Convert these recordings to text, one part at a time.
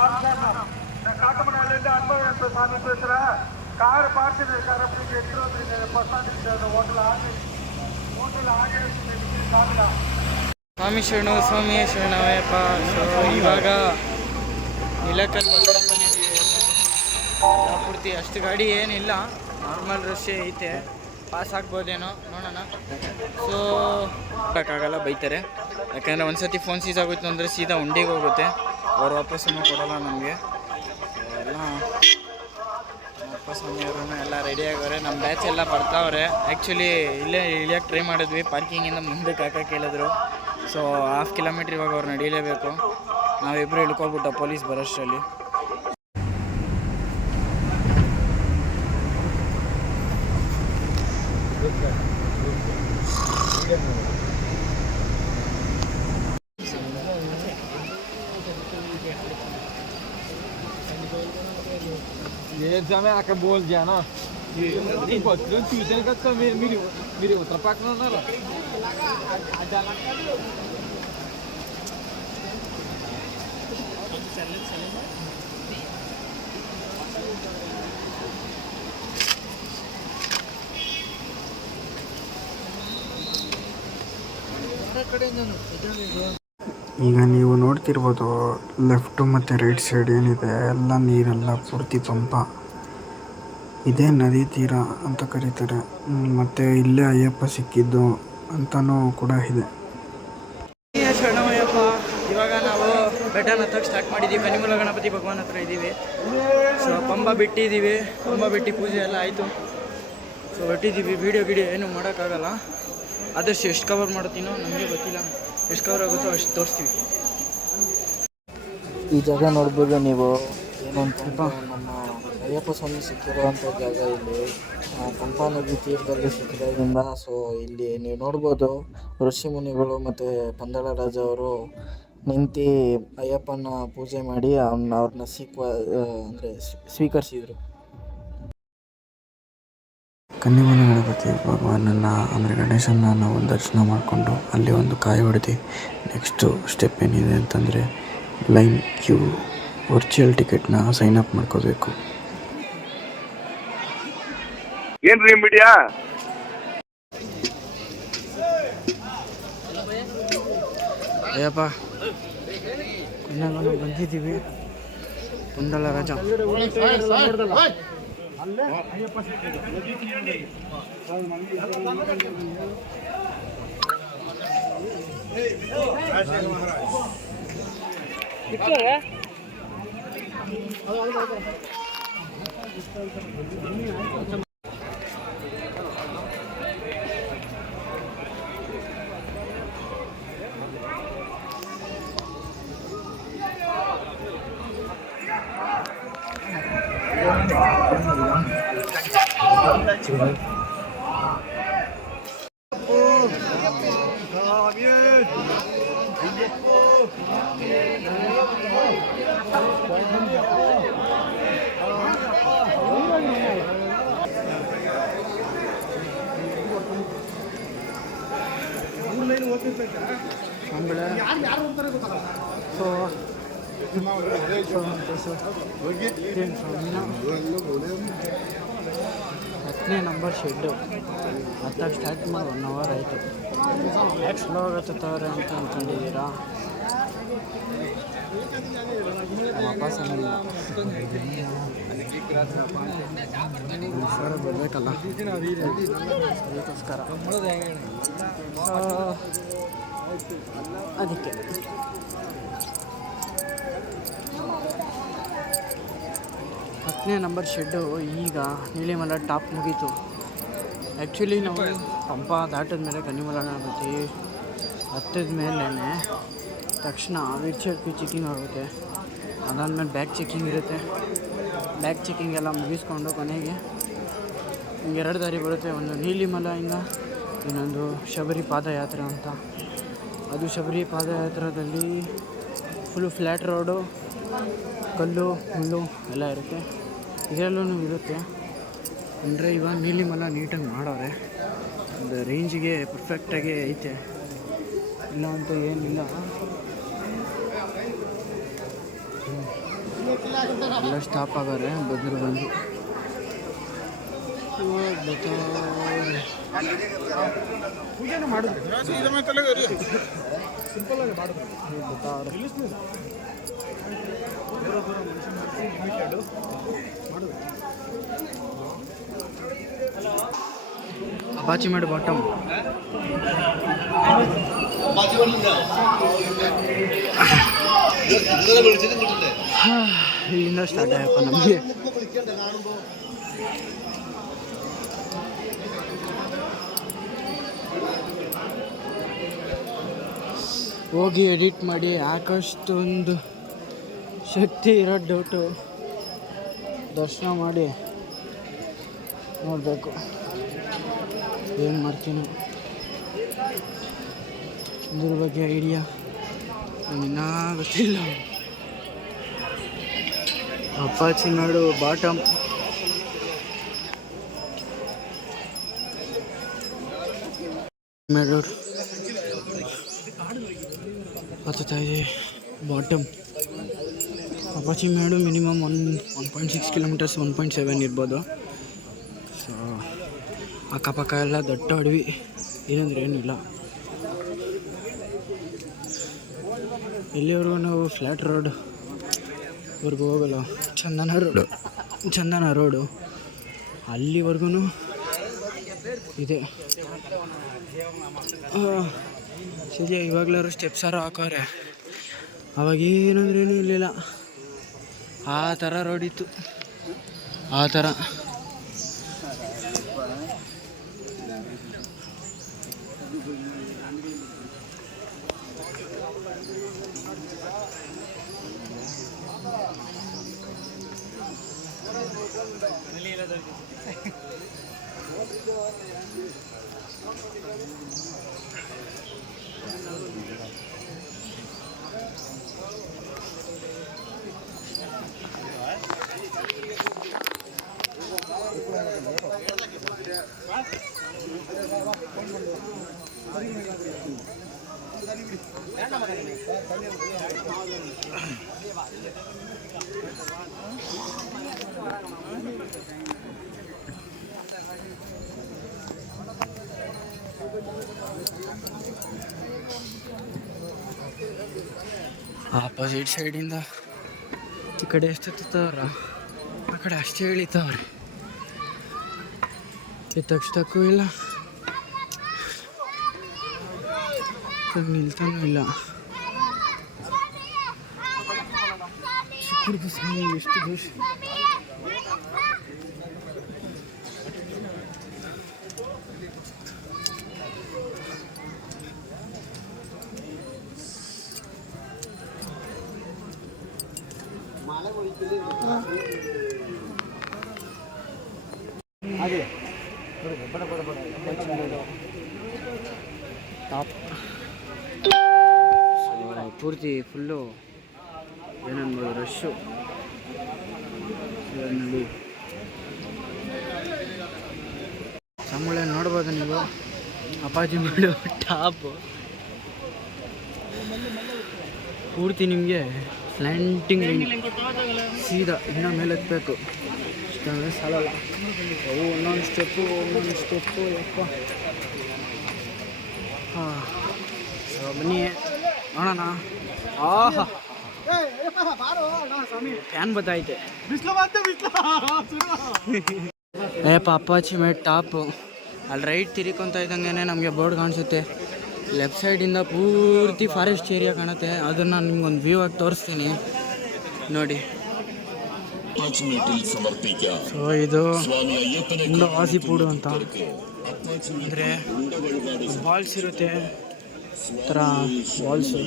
நான் காட்டுமணாலேருந்து அன்பழகன் சாமி பேசுகிறேன். கார் பார்த்துட்டு இருக்காரு. அப்படிங்க எடுத்துட்டு பஸ் ஹோட்டல் ஆகிய சாமிடா. ಸ್ವಾಮಿ ಶರಣು ಸ್ವಾಮಿಯೇ ಶರಣವಯ್ಯಪ್ಪ. ಸೊ ಇವಾಗ ನಿಲಕಲ್ ಬಸ್ ಸ್ಟಾಪ್ ಬಂದಿದ್ದೀವಿ. ಪೂರ್ತಿ ಅಷ್ಟು ಗಾಡಿ ಏನಿಲ್ಲ, ನಾರ್ಮಲ್ ರಶ್ ಐತೆ. ಪಾಸ್ ಆಗ್ಬೋದೇನೋ ನೋಡೋಣ. ಸೊ ಆಗಲ್ಲ, ಬೈತಾರೆ. ಯಾಕಂದರೆ ಒಂದು ಸತಿ ಫೋನ್ ಸೀಸ್ ಆಗುತ್ತೆ ಅಂದರೆ ಸೀದಾ ಉಂಡಿಗೆ ಹೋಗುತ್ತೆ, ಅವ್ರು ವಾಪಸ್ಸನ್ನು ಕೊಡೋಲ್ಲ ನಮಗೆ. ಎಲ್ಲ ಅಪ್ಪ ಸ್ವಾಮಿಯವ್ರೂ ಎಲ್ಲ ರೆಡಿ ಆಗೋರೆ. ನಮ್ಮ ಬ್ಯಾಚ್ ಎಲ್ಲ ಬರ್ತಾವ್ರೆ. ಆ್ಯಕ್ಚುಲಿ ಇಲ್ಲೇ ಇಳಿಯೋಕ್ಕೆ ಟ್ರೈ ಮಾಡಿದ್ವಿ, ಪಾರ್ಕಿಂಗಿಂದ ಮುಂದಕ್ಕೆ ಹಾಕಕ್ಕೆ ಹೇಳಿದ್ರು. ಸೊ 1/2 ಕಿಲೋಮೀಟ್ರ್ ಇವಾಗ ಅವ್ರು ನಡೀಲೇಬೇಕು. ನಾವಿಬ್ಬರು ಇಳ್ಕೊಬಿಟ್ಟು ಪೊಲೀಸ್ ಬರೋಷ್ಟರಲ್ಲಿ. ये जमे आके बोल दिया ना ये बच्चों ट्यूशन का तो मेरे उत्तर पाकना ना ला ಈಗ ನೀವು ನೋಡ್ತಿರ್ಬೋದು, ಲೆಫ್ಟು ಮತ್ತು ರೈಟ್ ಸೈಡ್ ಏನಿದೆ ಎಲ್ಲ ನೀರೆಲ್ಲ ಪೂರ್ತಿ ಪಂಪ. ಇದೇ ನದಿ ತೀರ ಅಂತ ಕರೀತಾರೆ. ಮತ್ತು ಇಲ್ಲೇ ಅಯ್ಯಪ್ಪ ಸಿಕ್ಕಿದ್ದು ಅಂತಲೂ ಕೂಡ ಇದೆ. ಶರಣಮಯ್ಯಪ್ಪ. ಇವಾಗ ನಾವು ಬೆಟ್ಟನ ಹತ್ತಕ್ಕೆ ಸ್ಟಾರ್ಟ್ ಮಾಡಿದ್ದೀವಿ. ಕನಿಮೂಲ ಗಣಪತಿ ಭಗವಾನ್ ಹತ್ರ ಇದ್ದೀವಿ. ಸೊ ಪಂಬ ಬಿಟ್ಟಿದ್ದೀವಿ. ಪಂಬ ಬಿಟ್ಟು ಪೂಜೆ ಎಲ್ಲ ಆಯಿತು. ಸೊ ಹೊಟ್ಟಿದ್ದೀವಿ. ವೀಡಿಯೋ ಏನು ಮಾಡೋಕ್ಕಾಗಲ್ಲ. ಆದಷ್ಟು ಎಷ್ಟು ಕವರ್ ಮಾಡ್ತೀನೋ ನಮಗೆ ಗೊತ್ತಿಲ್ಲ, ಎಷ್ಟು ಕವರ್ ಆಗುತ್ತೋ ಅಷ್ಟು ತೋರಿಸ್ತೀವಿ. ಈ ಜಾಗ ನೋಡ್ಬೋದು ನೀವು. ಏನಂತ ನಮ್ಮ ಅಯ್ಯಪ್ಪ ಸ್ವಾಮಿ ಸಿಕ್ಕಿರುವಂಥ ಜಾಗ ಇಲ್ಲಿ ಪಂಪಾ ನದಿ ತೀರದಲ್ಲಿ ಸಿಕ್ಕಿರೋದ್ರಿಂದ. ಸೊ ಇಲ್ಲಿ ನೀವು ನೋಡ್ಬೋದು, ಋಷಿ ಮುನಿಗಳು ಮತ್ತು ಪಂದಳ ರಾಜ ಅವರು ನಿಂತು ಅಯ್ಯಪ್ಪನ ಪೂಜೆ ಮಾಡಿ ಅವ್ರನ್ನ ಸ್ವೀಕರಿಸಿದರು. ಕನ್ನಿಮೂಲ ಗಣಪತಿ ಭಗವಾನನ್ನು ಅಂದರೆ ಗಣೇಶನ ನಾವು ದರ್ಶನ ಮಾಡಿಕೊಂಡು ಅಲ್ಲಿ ಒಂದು ಕಾಯಿ ಹೊಡೆದು ನೆಕ್ಸ್ಟು ಸ್ಟೆಪ್ ಏನಿದೆ ಅಂತಂದರೆ ಲೈನ್ ಕ್ಯೂ ವರ್ಚುವಲ್ ಟಿಕೆಟ್ನ ಸೈನ್ ಅಪ್ ಮಾಡ್ಕೋಬೇಕು. ಏನ್ರಿ ಮೀಡಿಯಾ ಅಯ್ಯಪ್ಪ ಕೊನೆಗೂ ಬಂದಿದ್ದೀವಿ. ಪಂದಳ ರಾಜ ಹತ್ತನೇ ನಂಬರ್ ಶೆಡ್ಡು ಹತ್ತಕ್ಕೆ ಸ್ಟಾರ್ಟ್ ಮಾಡಿ 1 ಅವರ್ ಆಯಿತು. ಯಾಕೆ ಸ್ಲೋ ಆಗತ್ತವ್ರೆ ಅಂತ ಅಂದ್ಕೊಂಡಿದ್ದೀರಾ? ವಾಪಸ್ ಸರ್ ಬರಬೇಕಲ್ಲ, ಅದಕ್ಕೋಸ್ಕರ ಅದಕ್ಕೆ ಹತ್ತನೇ ನಂಬರ್ ಶೆಡ್ಡು. ಈಗ ನೀಲಿಮಲ ಟಾಪ್ ಮುಗೀತು. ಆ್ಯಕ್ಚುಲಿ ನಾವು ಪಂಪ ದಾಟಿದ ಮೇಲೆ ಕನ್ನಿಮೂಲ ಗಣಪತಿ ಹತ್ತಿದ ಮೇಲೆ ತಕ್ಷಣ ವಿರ್ಚುವಲ್ ಚೆಕಿಂಗ್ ಆಗುತ್ತೆ. ಅದಾದಮೇಲೆ ಬ್ಯಾಗ್ ಚೆಕಿಂಗ್ ಇರುತ್ತೆ. ಬ್ಯಾಗ್ ಚೆಕಿಂಗ್ ಎಲ್ಲ ಮುಗಿಸ್ಕೊಂಡು ಕೊನೆಗೆ 2 ದಾರಿ ಬರುತ್ತೆ. ಒಂದು ನೀಲಿಮಲೆಯಿಂದ, ಇನ್ನೊಂದು ಶಬರಿ ಪಾದಯಾತ್ರೆ ಅಂತ. ಅದು ಶಬರಿ ಪಾದಯಾತ್ರದಲ್ಲಿ ಫುಲ್ಲು ಫ್ಲ್ಯಾಟ್ ರೋಡು, ಕಲ್ಲು ಮುಳ್ಳು ಎಲ್ಲ ಇರುತ್ತೆ. ಇದರಲ್ಲೂ ಇರುತ್ತೆ. ಅಂದರೆ ಇವಾಗ ನೀಲಿಮಲ ನೀಟಾಗಿ ಮಾಡವ್ರೆ. ಒಂದು ರೇಂಜಿಗೆ ಪರ್ಫೆಕ್ಟಾಗಿ ಐತೆ, ಇಲ್ಲ ಅಂತ ಏನಿಲ್ಲ. ಎಲ್ಲ ಸ್ಟಾಪ್ ಆಗಾರೆ ಬಂದು ಅಪಾಚಿ ಮೇಡ್ ಬಾಟಮ್ ಇಲ್ಲಿಂದ ಸ್ಟಾರ್ಟ್ ಆಯಪ್ಪ ನಮಗೆ. ಹೋಗಿ ಎಡಿಟ್ ಮಾಡಿ ಹಾಕೋಷ್ಟೊಂದು ಶಕ್ತಿ ಇರೋ ಡೌಟು. ದರ್ಶನ ಮಾಡಿ ನೋಡಬೇಕು ಏನು ಮಾಡ್ತೀನಿ ಇದ್ರ ಬಗ್ಗೆ ಐಡಿಯಾ ಇನ್ನೂ ಗೊತ್ತಿಲ್ಲ. ಅಪಾಚಿ ನಾಡು ಬಾಟಮ್ ಮೇಡೋಡ್ ಹತ್ತುತ್ತಾ ಇದೆ. ಬಾಟಮ್ ಅಪಾಚಿ ಮೇಡು ಮಿನಿಮಮ್ 1.6 ಕಿಲೋಮೀಟರ್ಸ್ 1.7 ಇರ್ಬೋದು. ಸೊ ಅಕ್ಕಪಕ್ಕ ಎಲ್ಲ ದೊಡ್ಡ ಅಡವಿ, ಏನಂದ್ರೆ ಏನಿಲ್ಲ. ಎಲ್ಲಿವರೆಗೂ ನಾವು ಫ್ಲ್ಯಾಟ್ ರೋಡ್ವರೆಗೂ ಹೋಗಲ್ಲ, ಚಂದನ ರೋಡು ಅಲ್ಲಿವರೆಗೂ ಇದೆ. ಸರಿ, ಇವಾಗಲಾದ್ರು ಸ್ಟೆಪ್ಸಾರು ಹಾಕೋರೆ, ಅವಾಗೇನಂದ್ರೇನು ಇರಲಿಲ್ಲ. ಆ ಥರ ರೋಡ್ ಇತ್ತು, ಆ ಥರ. ಆಪೋಸಿಟ್ ಸೈಡಿಂದ ಈ ಕಡೆ ಎಷ್ಟು ಎತ್ತುತ್ತವ್ರ, ಆ ಕಡೆ ಅಷ್ಟೇ ಇಳಿತಾವ್ರೆ. ಎತ್ತಕ್ಕೂ ಇಲ್ಲ, ನಿಲ್ತಾನೂ ಇಲ್ಲ. ಎಷ್ಟು ದೋಷ. ಟಾಪ್ ಪೂರ್ತಿ ಫುಲ್ಲು ಏನನ್ಬೋದು ರಶ್ಶು. ನೋಡಿ ಸಮುಳೆ ನೋಡ್ಬೋದು ನೀವು. ಅಪಾಚಿ ಮಾಡು ಟಾಪು ಪೂರ್ತಿ ನಿಮಗೆ ಸ್ಲ್ಯಾಂಟಿಂಗ್ ಸೀದಾ ಇನ್ನೂ ಮೇಲೆ ಎತ್ತಬೇಕು, ಇಷ್ಟಂದರೆ ಸಾಲಲ್ಲ. ಅವು ಒಂದೊಂದು ಸ್ಟೆಪ್ಪು ಯಪ್ಪ. ಹಾಂ, ಸೊ ಬನ್ನಿ ನೋಡೋಣ. ಆಹಾ, ಫ್ಯಾನ್ ಬತ್ತೈತೆ. ಏಪ್ಪ ಅಪಾಚಿ ಮೇಡ್ ಟಾಪು. ಅಲ್ಲಿ ರೈಟ್ ತಿರ್ಕೊಂತ ಇದ್ದಂಗೆ ನಮಗೆ ಬೋರ್ಡ್ ಕಾಣಿಸುತ್ತೆ. ಲೆಫ್ಟ್ ಸೈಡಿಂದ ಪೂರ್ತಿ ಫಾರೆಸ್ಟ್ ಏರಿಯಾ ಕಾಣುತ್ತೆ. ಅದನ್ನು ನಿಮ್ಗೊಂದು ವ್ಯೂ ಆಗಿ ತೋರಿಸ್ತೀನಿ ನೋಡಿ. ಸೊ ಇದು ವಾಸಿಪೂಡು ಅಂತ, ಅಂದರೆ ಬಾಲ್ಸ್ ಇರುತ್ತೆ ಥರ ಬಾಲ್ಸು.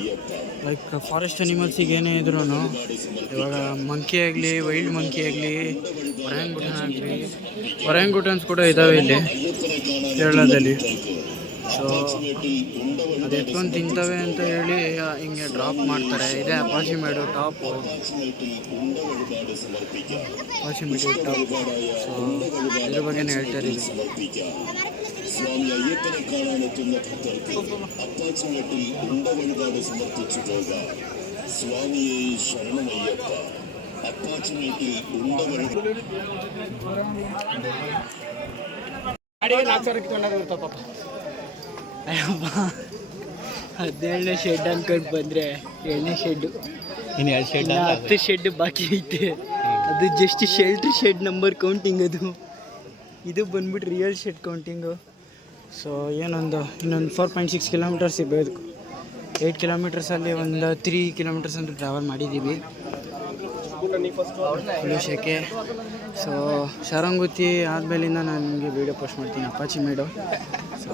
ಲೈಕ್ ಫಾರೆಸ್ಟ್ ಅನಿಮಲ್ಸಿಗೆ ಏನೇ ಇದ್ರೂ, ಇವಾಗ ಮಂಕಿ ಆಗಲಿ, ವೈಲ್ಡ್ ಮಂಕಿ ಆಗಲಿ, ಒರಂಗುಟನ್ಸ್ ಕೂಡ ಇದ್ದಾವೆ ಇಲ್ಲಿ ಕೇರಳದಲ್ಲಿ. ಸೊ ಅದು ಎತ್ಕೊಂಡು ತಿಂತವೆ ಅಂತ ಹೇಳಿ ಹಿಂಗೆ ಡ್ರಾಪ್ ಮಾಡ್ತಾರೆ. ಇದೇ Apache made top, Apache made top. So ಇದ್ರ ಬಗ್ಗೆನೇ ಹೇಳ್ತಾರೆ. ಸ್ವಾಮಿ ಅಯ್ಯಪ್ಪನ ಕಾಣಾನೆತ್ತುന്ന ಭಕ್ತർക്ക് അപ്പാച്ചിമേട്ടിൽ ഉണ്ടവഴിപാട് സമർപ്പിച്ചു പോകാം. സ്വാമിയെ ശരണമയ്യപ്പ. ಅಟ್ಯಾಚ್ಮೆಂಟ್ ಉಂಡವರು ಅಯ್ಯಪ್ಪ 17ನೇ ಶೆಡ್ ಅನ್ಕೊಂಡು ಬಂದರೆ 7ನೇ ಶೆಡ್ಡು, ಇನ್ನು 2 ಶೆಡ್ 10 ಶೆಡ್ ಬಾಕಿ ಐತೆ. ಅದು ಜಸ್ಟ್ ಶೆಲ್ಟ್ರ್ ಶೆಡ್ ನಂಬರ್ ಕೌಂಟಿಂಗ್. ಇದು ಬಂದ್ಬಿಟ್ಟು ರಿಯಲ್ ಶೆಡ್ ಕೌಂಟಿಂಗು. ಸೊ ಇನ್ನೊಂದು 4.6 ಕಿಲೋಮೀಟರ್ಸ್ ಇರಬೇಕು. 8 ಕಿಲೋಮೀಟರ್ಸಲ್ಲಿ ಒಂದು 3 ಕಿಲೋಮೀಟರ್ಸ್ ಅಂತ ಟ್ರಾವೆಲ್ ಮಾಡಿದ್ದೀವಿ. ಫುಲ್ಲು ಶೆಕೆ. ಸೊ ಶರಂಗುತ್ತಿ ಆದಮೇಲಿಂದ ನಾನು ನಿಮಗೆ ವೀಡಿಯೋ ಪೋಸ್ಟ್ ಮಾಡ್ತೀನಿ, ಅಪಾಚಿ ಮೇಡು. ಸೊ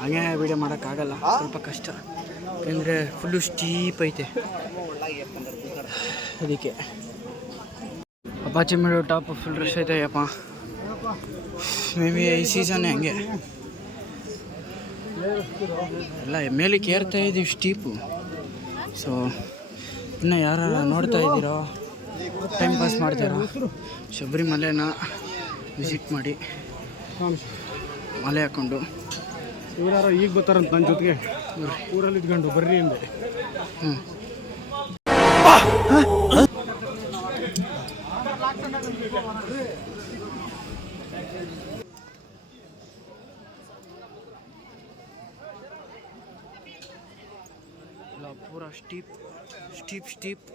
ಹಾಗೆ ವೀಡಿಯೋ ಮಾಡೋಕ್ಕಾಗಲ್ಲ, ಸ್ವಲ್ಪ ಕಷ್ಟ, ಯಾಕೆಂದರೆ ಫುಲ್ಲು ಸ್ಟೀಪ್ ಐತೆ. ಅದಕ್ಕೆ Apache made top full rush ಐತೆ ಅಯ್ಯಪ್ಪ. ಮೇ ಬಿ ಈ ಸೀಸನ್ನೇ ಹಂಗೆ ಎಲ್ಲ ಮೇಲಕ್ಕೆ ಏರ್ತಾ ಇದ್ದೀವಿ ಸ್ಟೀಪು. ಸೊ ಇನ್ನು ಯಾರು ನೋಡ್ತಾ ಇದ್ದೀರೋ, ಟೈಮ್ ಪಾಸ್ ಮಾಡ್ತಾರೋ, ಶಬರಿಮಲೆನ ವಿಸಿಟ್ ಮಾಡಿ ಮಲೆ ಹಾಕ್ಕೊಂಡು. ಇವರಾರು ಈಗ ಬರ್ತಾರಂತ ನನ್ನ ಜೊತೆಗೆ, ಊರಲ್ಲಿ ಇದ್ಕೊಂಡು ಬರ್ರಿ ಅಂದೆ. ಪೂರ ಸ್ಟೀಪ್ ಸ್ಟೀಪ್ ಸ್ಟೀಪ್.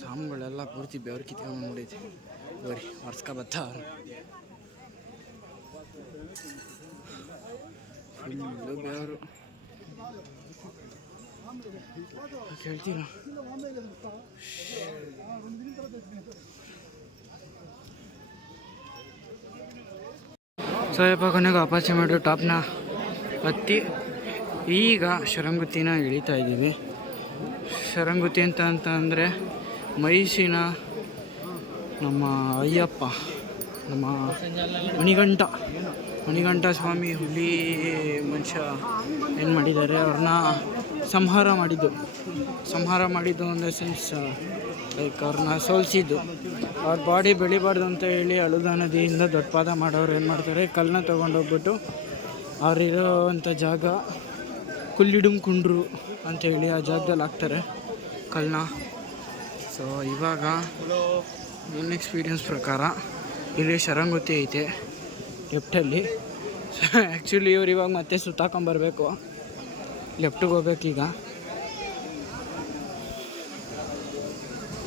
ಸಾಮುಗಳೆಲ್ಲ ಪೂರ್ತಿ ಬೆವ್ರು ಕಿತ್ಕೊಂಡು ನೋಡೈತಿ. ಬರೀ ವರ್ಷಕ ಬತ್ತ ಫುಲ್ಲು ಬೆವರು ಕೇಳ್ತೀರ. ಸೊ ಯಪ್ಪ ಕೊನೆಗೂ ಅಪಾಚಿ ಮೇಡು ಟಾಪ್ನ ಹತ್ತಿ ಈಗ ಶರಂಗುತ್ತಿನ ಇಳಿತಾ ಇದ್ದೀವಿ. ಶರಂಗುತ್ತಿ ಅಂತ ಅಂದರೆ ಮೈಸೂರಿನ ನಮ್ಮ ಅಯ್ಯಪ್ಪ, ನಮ್ಮ ಮಣಿಗಂಠ ಸ್ವಾಮಿ ಹುಲಿ ಮನುಷ್ಯ ಏನು ಮಾಡಿದ್ದಾರೆ, ಅವ್ರನ್ನ ಸಂಹಾರ ಮಾಡಿದ್ದು ಇನ್ ದ ಸೆನ್ಸ್ ಲೈಕ್ ಅವ್ರನ್ನ ಸೋಲಿಸಿದ್ದು. ಅವ್ರ ಬಾಡಿ ಬೆಳಿಬಾರ್ದು ಅಂತ ಹೇಳಿ ಅಳುದಾ ನದಿಯಿಂದ ದೊಡ್ಡಪಾದ ಮಾಡೋರು ಏನು ಮಾಡ್ತಾರೆ, ಕಲ್ಲನ್ನ ತೊಗೊಂಡೋಗ್ಬಿಟ್ಟು ಅವ್ರಿರೋವಂಥ ಜಾಗ ಕುಲ್ಲಿಡುಮ್ ಕುಂಡ್ರು ಅಂತೇಳಿ ಆ ಜಾಗದಲ್ಲಿ ಹಾಕ್ತಾರೆ ಕಲ್ಲನ್ನ. ಸೊ ಇವಾಗ ನನ್ನ ಎಕ್ಸ್ಪೀರಿಯನ್ಸ್ ಪ್ರಕಾರ ಇಲ್ಲಿ ಶರಂಗುತ್ತಿ ಐತೆ ಲೆಫ್ಟಲ್ಲಿ. ಸೊ ಆ್ಯಕ್ಚುಲಿ ಇವ್ರು ಇವಾಗ ಮತ್ತೆ ಸುತ್ತಾಕೊಂಬರ್ಬೇಕು, ಲೆಫ್ಟಿಗೆ ಹೋಗ್ಬೇಕೀಗ.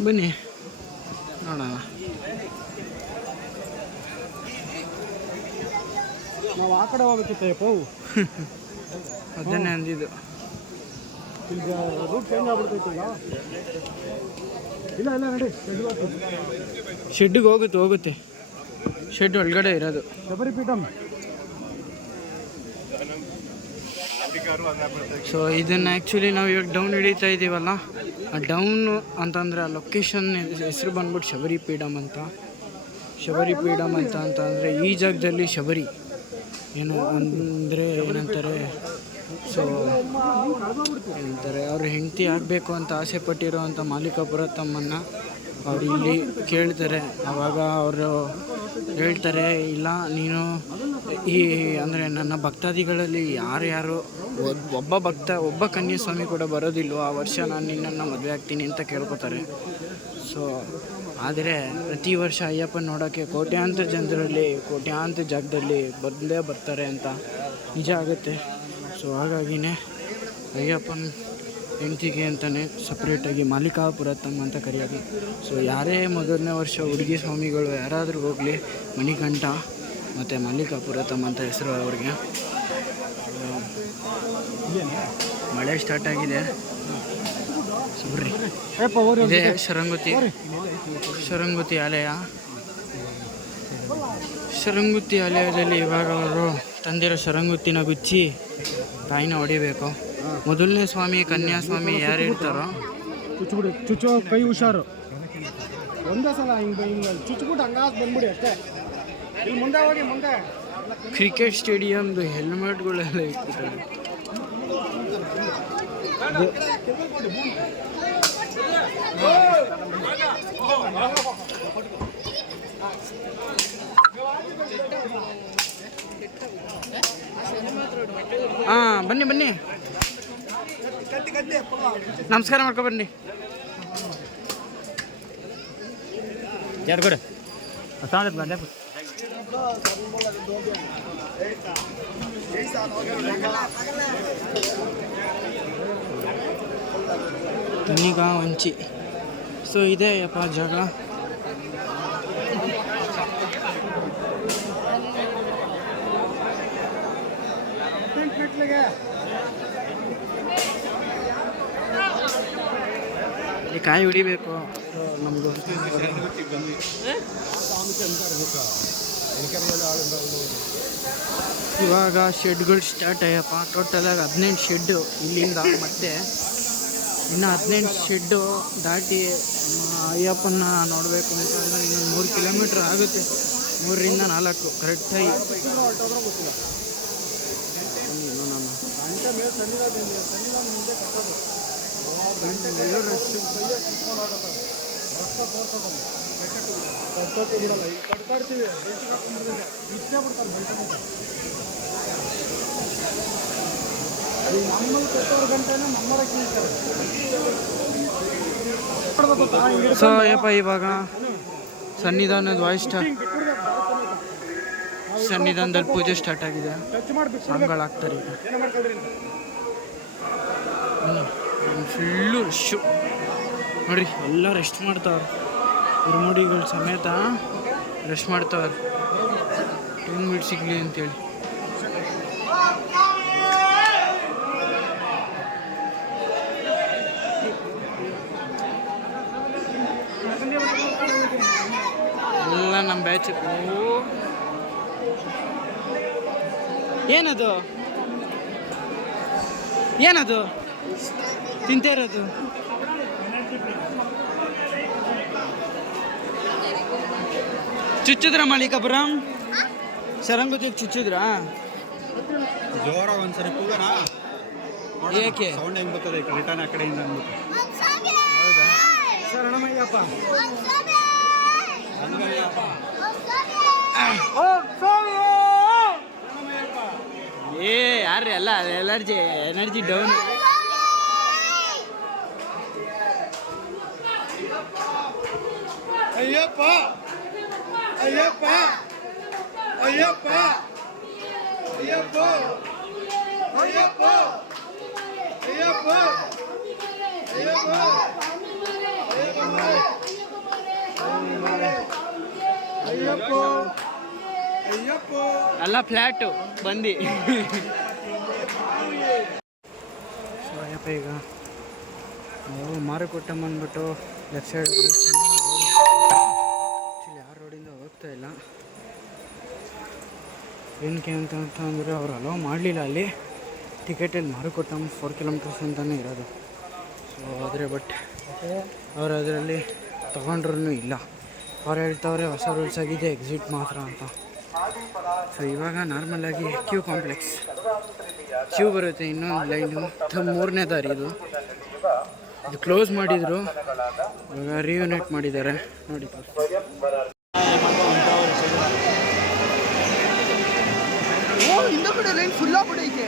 ಬನ್ನಿ ನೋಡೋಣ. ನಾವು ಆ ಕಡೆ ಹೋಗ್ಬೇಕಿತ್ತು. ಅದನ್ನೇ ಅಂದಿದ್ದು. ಈಗ ರೂಟ್ ಚೇಂಜ್ ಆಗ್ಬಿಡ್ತೈತಿ. ಇಲ್ಲ ನಡಿ, ಶೆಡ್ಡಿಗೆ ಹೋಗುತ್ತೆ. ಶೆಡ್ ಒಳಗಡೆ ಇರೋದು ಶಬರಿ ಪೀಠಂ. ಸೊ ಇದನ್ನು ಆ್ಯಕ್ಚುಲಿ ನಾವು ಇವಾಗ ಡೌನ್ ಹಿಡಿತಾ ಇದ್ದೀವಲ್ಲ, ಆ ಡೌನು ಅಂತಂದರೆ ಆ ಲೊಕೇಶನ್ ಹೆಸರು ಬಂದ್ಬಿಟ್ಟು ಶಬರಿ ಪೀಠಂ ಅಂತ ಅಂದರೆ ಈ ಜಾಗದಲ್ಲಿ ಶಬರಿ ಏನಂತಾರೆ. ಸೊ ಏನಂತಾರೆ, ಅವ್ರ ಹೆಂಡತಿ ಆಗಬೇಕು ಅಂತ ಆಸೆ ಪಟ್ಟಿರೋ ಅಂಥ ಮಾಲಿಕಾಪುರತಮ್ಮನ್ನ ಅವ್ರು ಇಲ್ಲಿ ಕೇಳ್ತಾರೆ. ಆವಾಗ ಅವರು ಹೇಳ್ತಾರೆ, ಇಲ್ಲ ನೀನು ಅಂದರೆ ನನ್ನ ಭಕ್ತಾದಿಗಳಲ್ಲಿ ಯಾರ್ಯಾರು ಒಬ್ಬ ಕನ್ಯಾಸ್ವಾಮಿ ಕೂಡ ಬರೋದಿಲ್ವೋ ಆ ವರ್ಷ ನಾನು ನಿನ್ನನ್ನು ಮದುವೆ ಆಗ್ತೀನಿ ಅಂತ ಕೇಳ್ಕೊತಾರೆ. ಸೊ ಆದರೆ ಪ್ರತಿ ವರ್ಷ ಅಯ್ಯಪ್ಪನ ನೋಡೋಕ್ಕೆ ಕೋಟ್ಯಾಂತರ ಜನರಲ್ಲಿ ಕೋಟ್ಯಾಂತರ ಜಾಗದಲ್ಲಿ ಬಂದೇ ಬರ್ತಾರೆ ಅಂತ ನಿಜ ಆಗುತ್ತೆ. ಸೊ ಹಾಗಾಗಿನೇ ಅಯ್ಯಪ್ಪನ ಹೆಂಡತಿಗೆ ಅಂತಲೇ ಸಪ್ರೇಟಾಗಿ ಮಾಲಿಕಾಪುರತಮ್ಮ ಅಂತ ಕರೆಯೋದು. ಸೊ ಯಾರೇ ಮೊದಲನೇ ವರ್ಷ ಹುಡುಗಿ ಸ್ವಾಮಿಗಳು ಯಾರಾದರೂ ಹೋಗಲಿ, ಮಣಿಕಂಠ ಮತ್ತು ಮಾಲಿಕಾಪುರತಮ್ಮ ಅಂತ ಹೆಸರು ಅವ್ರಿಗೆ. ಮಳೆ ಸ್ಟಾರ್ಟ್ ಆಗಿದೆ. ಬರ್ರಿ, ಇದೇ ಶರಂಗುತ್ತಿ ಆಲಯದಲ್ಲಿ ಇವಾಗ ಅವರು ತಂದಿರೋ ಶರಂಗುತ್ತಿನ ಗುಚ್ಚಿ ತಾಯಿನ ಹೊಡಿಬೇಕು. ಮೊದಲನೇ ಸ್ವಾಮಿ ಕನ್ಯಾಸ್ವಾಮಿ ಯಾರು ಇರ್ತಾರೋ ಚುಚ್ಚೋ ಕೈ ಹುಷಾರು. ಒಂದೇ ಸಲ ಹಿಂಗೆ ಚುಚ್ಬಿಟ್ಟು ಹಂಗಾಸ್ ಬಂದ್ಬಿಡಿ ಅಷ್ಟೇ. ಇಲ್ಲಿ ಮುಂದೆ ಹೋಗಿ ಮುಂದೆ. ಕ್ರಿಕೆಟ್ ಸ್ಟೇಡಿಯಮ್ದು ಹೆಲ್ಮೆಟ್ಗಳೆಲ್ಲ ಇಟ್ಬಿಟ್ಟಾರೆ. ಹಾಂ ಬನ್ನಿ ನಮಸ್ಕಾರ ಮಾಡ್ಕೊಬನ್ನಿ. ಈಗ ವಂಚಿ. ಸೊ ಇದೆ ಯಪ್ಪ ಜಾಗ. ಇಲ್ಲಿ ಕಾಯಿ ಹೊಡಿಬೇಕು ನಮ್ಮದು. ಇವಾಗ ಶೆಡ್ಗಳು ಸ್ಟಾರ್ಟ್ ಆಯ್ಯಪ್ಪ. ಟೋಟಲಾಗಿ 18 ಶೆಡ್ಡು ಇಲ್ಲಿಂದ. ಮತ್ತೆ ಇನ್ನು 18 ಶೆಡ್ಡು ದಾಟಿ ಅಯ್ಯಪ್ಪನ ನೋಡಬೇಕು ಅಂತಂದರೆ ಇನ್ನೊಂದು 3 ಕಿಲೋಮೀಟ್ರ್ ಆಗುತ್ತೆ. 3ರಿಂದ 4 ಕರೆಕ್ಟಾಗಿ. ಸೊ ಯಪ್ಪ ಇವಾಗ ಸನ್ನಿಧಾನದ ವಾಯ್ಸ್ ಸನ್ನಿಧಾನದಲ್ಲಿ ಪೂಜೆ ಸ್ಟಾರ್ಟ್ ಆಗಿದೆ. ಸಾಂಗ್ಗಳಾಗ್ತಾರೆ ಈಗ. ಫುಲ್ಲು ರಶ್ಶು ನೋಡ್ರಿ. ಎಲ್ಲ ರೆಸ್ಟ್ ಮಾಡ್ತಾವ್ರೆ. ಹಿರುಮುಡಿಗಳು ಸಮೇತ ರೆಸ್ಟ್ ಮಾಡ್ತಾವ್ರೆ. 10 ಮಿನಿಟ್ ಸಿಗಲಿ ಅಂತೇಳಿ. ಎಲ್ಲ ನಮ್ಮ ಬ್ಯಾಚ್. ಏನದು ಏನದು ತಿಂತಾ ಇರೋದು? ಚುಚ್ಚಿದ್ರ ಮಾಲೀಕಪುರಂ ಸರಂಗುತ್ತಿಗೆ ಚುಚ್ಚಿದ್ರಾ? ಜೋರ ಒಂದ್ಸರಿ ಕೂಗಣ. ಏಕೆ ಸೌಂಡ್ ಹೆಂಗ್ ಬರ್ತದೆ ರಿಟರ್ನ್ ಆ ಕಡೆಯಿಂದ ಅಂದ್ಬಿಟ್ಟು. ಹೌದಾ? ಶರಣಮಯ್ಯಪ್ಪ. ಏ ಯಾರ್ರಿ ಅಲ್ಲ ಎನರ್ಜಿ ಡೌನ್. ಅಯ್ಯಪ್ಪ ಅಯ್ಯಪ್ಪ ಅಯ್ಯಪ್ಪ ಅಯ್ಯಪ್ಪ ಅಯ್ಯಪ್ಪ ಅಯ್ಯಪ್ಪ ಅಯ್ಯಪ್ಪ ಅಯ್ಯಪ್ಪ ಅಲ್ಲ ಫ್ಲ್ಯಾಟು ಬಂದು. ಸೊ ಅಯ್ಯಪ್ಪ ಈಗ ನಾವು ಮಾರುಕೊಟ್ಟಮ್ಮ ಅಂದ್ಬಿಟ್ಟು ಲೆಫ್ಟ್ ಸೈಡ್ ಆ್ಯಕ್ಚುಲಿ ಆ ರೋಡಿಂದ ಹೋಗ್ತಾ ಇಲ್ಲ. ಏನಕ್ಕೆ ಅಂತಂದರೆ ಅವ್ರು ಅಲೋ ಮಾಡಲಿಲ್ಲ. ಅಲ್ಲಿ ಟಿಕೆಟಲ್ಲಿ ಮಾರುಕೊಟ್ಟಮ್ಮ 4 ಕಿಲೋಮೀಟರ್ಸ್ ಅಂತಲೇ ಇರೋದು. ಸೊ ಆದರೆ ಬಟ್ ಅವ್ರು ಅದರಲ್ಲಿ ತೊಗೊಂಡ್ರೂ ಇಲ್ಲ. ಅವ್ರು ಹೇಳ್ತವ್ರೆ ಹೊಸ ರೂಲ್ಸ್ ಆಗಿದೆ, ಎಕ್ಸಿಟ್ ಮಾತ್ರ ಅಂತ. ಸೊ ಇವಾಗ ನಾರ್ಮಲಾಗಿ ಕ್ಯೂ ಕಾಂಪ್ಲೆಕ್ಸ್ ಕ್ಯೂ ಬರುತ್ತೆ. ಇನ್ನೊಂದು ಲೈನು 3ನೇ ದಾರಿ. ಇದು ಕ್ಲೋಸ್ ಮಾಡಿದರು, ಇವಾಗ ರಿಯೂನೇಟ್ ಮಾಡಿದ್ದಾರೆ ನೋಡಿ. ಹಿಂದೆ ಕಡೆ ಲೈನ್ ಫುಲ್ ಆಗ್ಬಿಡೈತೆ.